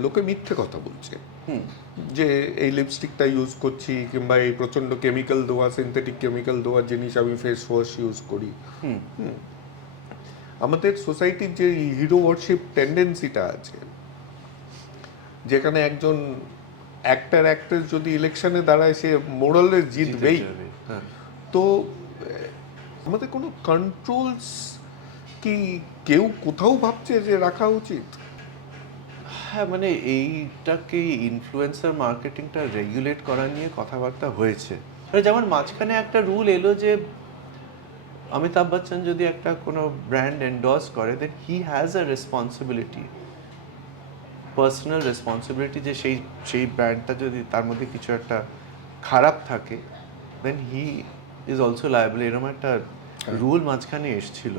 লোকে মিথ্যে কথা বলছে যে এই লিপস্টিকটা ইউজ করছি কিংবা এই প্রচন্ড কেমিক্যাল দেওয়া সিনথেটিক কেমিক্যাল দেওয়া জিনিস আমি ফেস ওয়াশ ইউজ করি। আমাদের সোসাইটির যে হিরো ওয়ার্শিপ টেন্ডেন্সিটা আছে, যেখানে একজন অ্যাক্ট্রেস যদি ইলেকশনে দাঁড়ায় সে মোরালের জিতবেই, তো আমাদের কোনো কন্ট্রোলস কি কেউ কোথাও ভাবছে যে রাখা উচিত? হ্যাঁ, মানে এইটাকে ইনফ্লুয়েন্সার মার্কেটিংটা রেগুলেট করা নিয়ে কথাবার্তা হয়েছে। যেমন মাঝখানে একটা রুল এলো যে অমিতাভ বচ্চন যদি একটা কোনো ব্র্যান্ড এন্ডোর্স করে, then he has a responsibility, personal responsibility, যে সেই ব্র্যান্ডটা যদি তার মধ্যে কিছু একটা খারাপ থাকে, দেন হি ইজ অলসো লায়াবল। এরকম একটা রুল মাঝখানে এসেছিল।